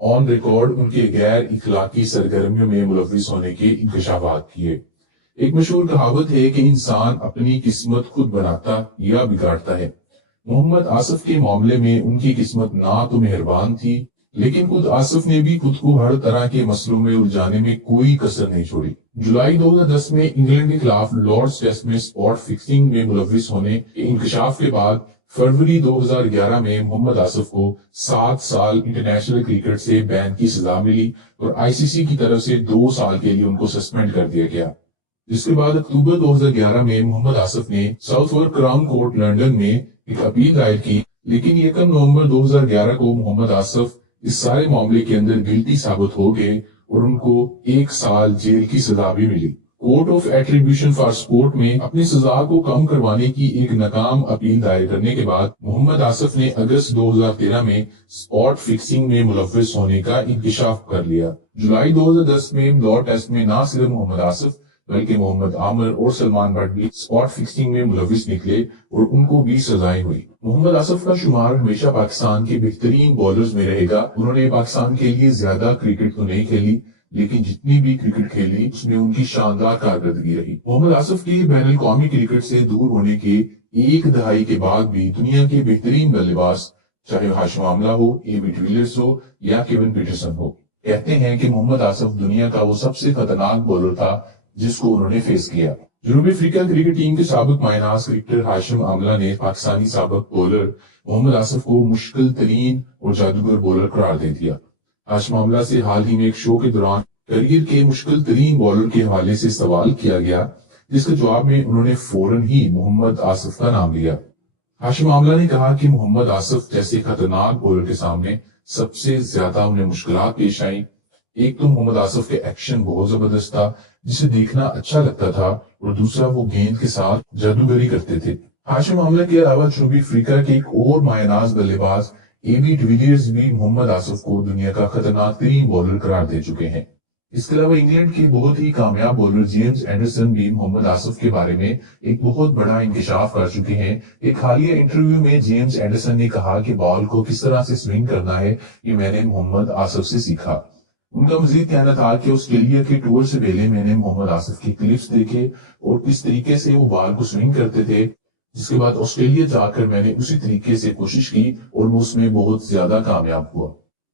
On record in کے غیر اخلاقی سرگرمیوں میں ملوث ہونے کے انکشافات کیے۔ ایک مشہور کہاوت ہے کہ انسان اپنی قسمت خود بناتا یا بگاڑتا ہے۔ محمد آصف کے معاملے میں ان کی قسمت نہ تو مہربان تھی، لیکن خود آصف نے بھی خود کو ہر طرح کے مسئلوں میں الجھانے میں کوئی کسر نہیں چھوڑی۔ جولائی 2010 میں انگلینڈ کے خلاف لارڈز ٹیسٹ میں سپاٹ فکسنگ میں ملوث ہونے کے انکشاف کے بعد فروری 2011 میں محمد آصف کو 7 سال انٹرنیشنل کرکٹ سے بین کی سزا ملی اور آئی سی سی کی طرف سے 2 سال کے لیے ان کو سسپینڈ کر دیا گیا۔ جس کے بعد اکتوبر 2011 میں محمد آصف نے south work crown court London میں ایک اپیل دائر کی، لیکن 1 نومبر 2011 کو محمد آصف اس سارے معاملے کے اندر گلٹی ثابت ہو گئے اور ان کو 1 سال جیل کی سزا بھی ملی۔ Court of attribution for support میں اپنی سزا کو کم کروانے کی ایک ناکام اپیل دائر کرنے کے بعد محمد آصف نے اگست 2013 میں سپاٹ فکسنگ میں ملوث ہونے کا انکشاف کر لیا۔ جولائی 2010 میں لاہور ٹیسٹ میں نہ صرف محمد آصف بلکہ محمد عامر اور سلمان بٹ بھی سپاٹ فکسنگ میں ملوث نکلے اور ان کو بھی سزائیں ہوئی۔ محمد آصف کا شمار ہمیشہ پاکستان کے بہترین بولرز میں رہے گا۔ انہوں نے پاکستان کے لیے زیادہ کرکٹ تو نہیں کھیلی، لیکن جتنی بھی کرکٹ کھیلی اس میں ان کی شاندار کارکردگی رہی۔ محمد آصف کے بین الاقوامی کرکٹ سے دور ہونے کے 1 دہائی کے بعد بھی دنیا کے بہترین بلے باز، چاہے ہاشم آملہ ہو، اے بی ڈویلیئرز ہو یا کیون پیٹرسن ہو، کہتے ہیں کہ محمد آصف دنیا کا وہ سب سے خطرناک بولر تھا جس کو انہوں نے فیس کیا۔ جنوبی افریقہ کرکٹ ٹیم کے سابق ماہ ناز کرکٹر ہاشم آملہ نے پاکستانی سابق بولر محمد آصف کو مشکل ترین اور جادوگر بولر قرار دے دیا۔ ہاشم آملہ سے حال ہی میں ایک شو کے دوران کیریئر کے مشکل ترین بولر کے حوالے سے سوال کیا گیا، جس کے جواب میں انہوں نے فوراً ہی محمد آصف کا نام لیا۔ ہاشم آملہ نے کہا کہ محمد آصف جیسے خطرناک بولر کے سامنے سب سے زیادہ انہیں مشکلات پیش آئیں۔ ایک تو محمد آصف کے ایکشن بہت زبردست تھا جسے دیکھنا اچھا لگتا تھا، اور دوسرا وہ گیند کے ساتھ جادوگری کرتے تھے۔ ہاشم آملہ کے علاوہ جنوبی افریقہ کے ایک اور ماہ ناز بلے باز اے بی ڈویلیئرز بھی محمد آصف کو دنیا کا خطرناک ترین بولر قرار دے چکے ہیں۔ اس کے علاوہ انگلینڈ کے بہت ہی کامیاب بولر جیمز اینڈرسن بھی محمد آصف کے بارے میں ایک بہت بڑا انکشاف کر چکے ہیں۔ ایک حالیہ انٹرویو میں جیمز اینڈرسن نے کہا کہ بال کو کس طرح سے سوئنگ کرنا ہے یہ میں نے محمد آصف سے سیکھا۔ ان کا مزید کہنا تھا کہ آسٹریلیا کے ٹور سے پہلے میں نے محمد آصف کی کلپس دیکھے اور کس طریقے سے وہ بال کو سوئنگ کرتے تھے، جس کے بعد آسٹریلیا جا کر میں نے اسی طریقے سے کوشش کی اور میں اس میں بہت زیادہ کامیاب ہوا۔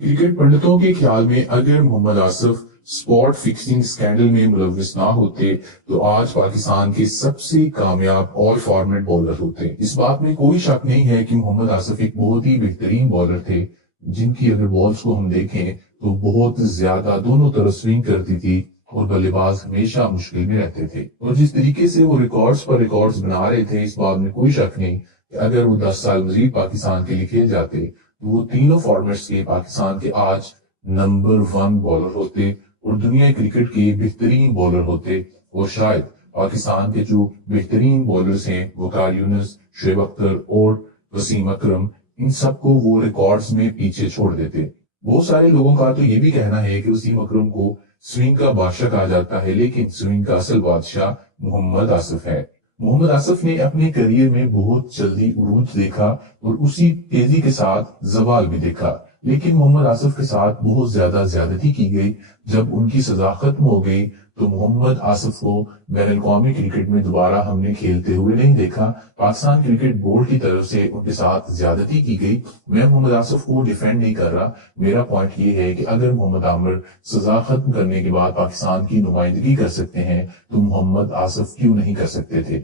کرکٹ پنڈتوں کے خیال میں اگر محمد آصف سپاٹ فکسنگ سکینڈل میں ملوث نہ ہوتے تو آج پاکستان کے سب سے کامیاب آل فارمیٹ بولر ہوتے۔ اس بات میں کوئی شک نہیں ہے کہ محمد آصف ایک بہت ہی بہترین بولر تھے، جن کی اگر بالز کو ہم دیکھیں تو بہت زیادہ دونوں طرف سوئنگ کرتی تھی اور بلے باز ہمیشہ مشکل میں رہتے تھے، اور جس طریقے سے وہ ریکارڈز پر ریکارڈز بنا رہے تھے اس بات میں کوئی شک نہیں کہ اگر وہ 10 سال مزید پاکستان کے لیے کھیل جاتے تو وہ تینوں فارمیٹس کے پاکستان کے آج نمبر 1 بولر ہوتے اور دنیا کرکٹ کے بہترین بولر ہوتے، اور شاید پاکستان کے جو بہترین بولرز ہیں وقار یونس، شعیب اختر اور وسیم اکرم، ان سب کو وہ ریکارڈز میں پیچھے چھوڑ دیتے۔ بہت سارے لوگوں کا تو یہ بھی کہنا ہے کہ وسیم اکرم کو سوئنگ کا بادشاہ کہا جاتا ہے، لیکن سوئنگ کا اصل بادشاہ محمد آصف ہے۔ محمد آصف نے اپنے کیریئر میں بہت جلدی عروج دیکھا اور اسی تیزی کے ساتھ زوال بھی دیکھا، لیکن محمد آصف کے ساتھ بہت زیادہ زیادتی کی گئی۔ جب ان کی سزا ختم ہو گئی تو محمد آصف کو بین الاقوامی کرکٹ میں دوبارہ ہم نے کھیلتے ہوئے نہیں دیکھا۔ پاکستان کرکٹ بورڈ کی طرف سے ان کے ساتھ زیادتی کی گئی۔ میں محمد آصف کو ڈیفینڈ نہیں کر رہا، میرا پوائنٹ یہ ہے کہ اگر محمد عامر سزا ختم کرنے کے بعد پاکستان کی نمائندگی کر سکتے ہیں تو محمد آصف کیوں نہیں کر سکتے تھے؟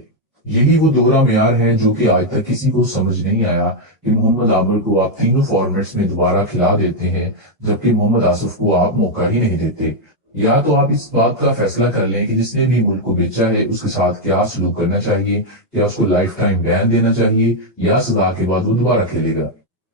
یہی وہ دوہرا معیار ہے جو کہ آج تک کسی کو سمجھ نہیں آیا کہ محمد عامر کو آپ تینوں فارمیٹس میں دوبارہ کھلا دیتے ہیں جبکہ محمد آصف کو آپ موقع ہی نہیں دیتے۔ یا تو آپ اس بات کا فیصلہ کر لیں کہ جس نے بھی ملک کو بیچا ہے اس کے ساتھ کیا سلوک کرنا چاہیے، کیا اس کو لائف ٹائم بین دینا چاہیے یا سزا کے بعد وہ دوبارہ کھیلے گا۔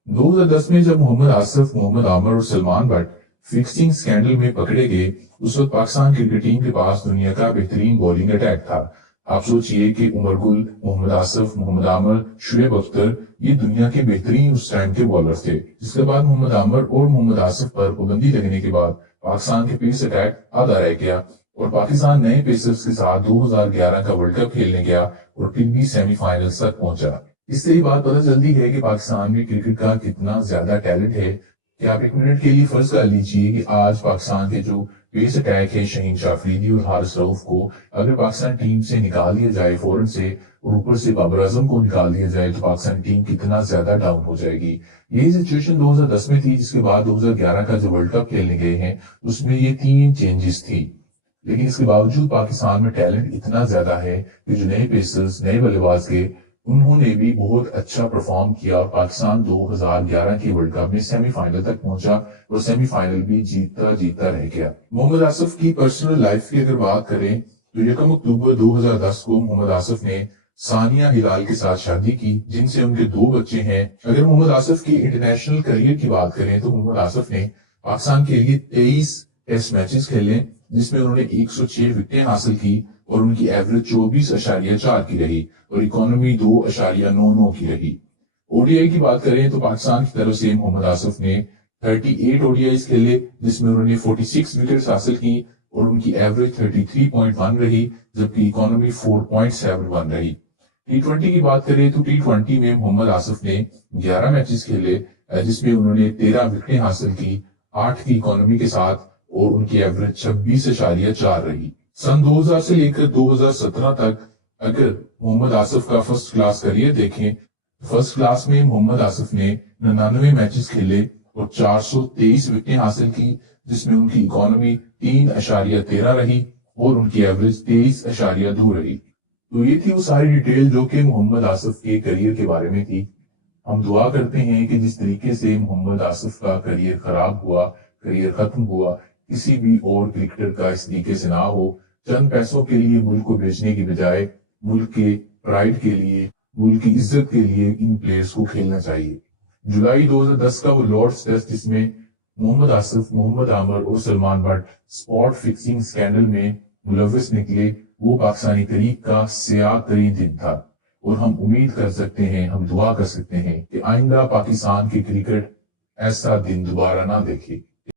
2010 میں جب محمد آصف، محمد عامر اور سلمان بٹ فکسنگ سکینڈل میں پکڑے گئے، اس وقت پاکستان کرکٹ ٹیم کے پاس دنیا کا بہترین بولنگ اٹیک تھا۔ آپ سوچئے کہ عمر گل، محمد آصف، محمد عامر، شعیب اختر یہ دنیا کے بہترین اس ٹائم کے بولر تھے۔ جس کے بعد محمد عامر اور محمد آصف پر پابندی لگنے کے بعد پاکستان کے پیس اٹیک آدھا رہ گیا اور پاکستان نئے پیسرز کے ساتھ 2011 کا ورلڈ کپ کھیلنے گیا اور پھر بھی سیمی فائنل تک پہنچا۔ اس سے یہ بات پتہ چلتی ہے کہ پاکستان میں کرکٹ کا کتنا زیادہ ٹیلنٹ ہے کہ آپ ایک منٹ کے لیے فرض کر لیجئے کہ آج پاکستان کے جو پیس اٹیک ہے شہین شاہ افریدی اور حارث رؤف کو اگر پاکستان ٹیم سے نکال دیا جائے فوراً سے اور اوپر سے بابر اعظم کو نکال دیا جائے تو پاکستان ٹیم کتنا زیادہ ڈاؤن ہو جائے گی. یہی سچویشن 2010 میں تھی، جس کے بعد 2011 کا جو ورلڈ کپ کھیلنے گئے ہیں اس میں یہ 3 چینجز تھی. لیکن اس کے باوجود پاکستان میں ٹیلنٹ اتنا زیادہ ہے کہ جو نئے پیسرز نئے بلے باز کے انہوں نے بھی بہت اچھا پرفارم کیا اور پاکستان 2011 کی ورلڈ کپ میں سیمی فائنل تک پہنچا اور سیمی فائنل بھی جیتتا رہ گیا. محمد آصف کی پرسنل لائف کی اگر بات کریں تو 1 اکتوبر 2010 کو محمد آصف نے ثانیہ ہلال کے ساتھ شادی کی جن سے ان کے 2 بچے ہیں. اگر محمد آصف کی انٹرنیشنل کریئر کی بات کریں تو محمد آصف نے پاکستان کے لیے 23 ٹیسٹ میچز کھیلے جس میں انہوں نے 106 وکٹیں حاصل کی اور ان کی ایوریج 24.4 کی رہی اور اکانومی 2.99 کی رہی. او ڈی آئی کی بات کریں تو پاکستان کی طرف سے محمد آصف نے 38 او ڈی آئیز کھیلے جس میں انہوں نے 46 وکٹس حاصل کی اور ان کی ایوریج 33.1 رہی جبکہ اکانومی 4.71 رہی. T20 کی بات کریں تو T20 میں محمد آصف نے 11 میچز کھیلے جس میں انہوں نے 13 وکٹیں حاصل کی 8 کی اکانومی کے ساتھ اور ان کی ایوریج 26.4 رہی. سن 2000 سے لے کر 2017 تک اگر محمد آصف کا فرسٹ کلاس کریئر دیکھیں فرسٹ کلاس میں محمد آصف نے 99 میچز کھیلے اور 423 وکٹیں حاصل کی جس میں ان کی اکانومی 3.13 رہی اور ان کی ایوریج 23.2 رہی. تو یہ تھی وہ ساری ڈیٹیل جو کہ محمد آصف کے کریئر کے بارے میں تھی. ہم دعا کرتے ہیں کہ جس طریقے سے محمد آصف کا کریئر خراب ہوا، کریئر ختم ہوا، کسی بھی اور کرکٹر کا اس طریقے سے نہ ہو. چند پیسوں کے لیے ملک کو بیچنے کی بجائے ملک کے پرائڈ کے لیے، ملک کی عزت کے لیے ان پلیئرز کو کھیلنا چاہیے. جولائی 2010 کا وہ لارڈز ٹیسٹ جس میں محمد آصف، محمد عامر اور Salman Butt spot fixing scandal میں ملوث نکلے، وہ پاکستانی تاریخ کا سیاہ ترین دن تھا اور ہم امید کر سکتے ہیں، ہم دعا کر سکتے ہیں کہ آئندہ پاکستان کی کرکٹ ایسا دن دوبارہ نہ دیکھے.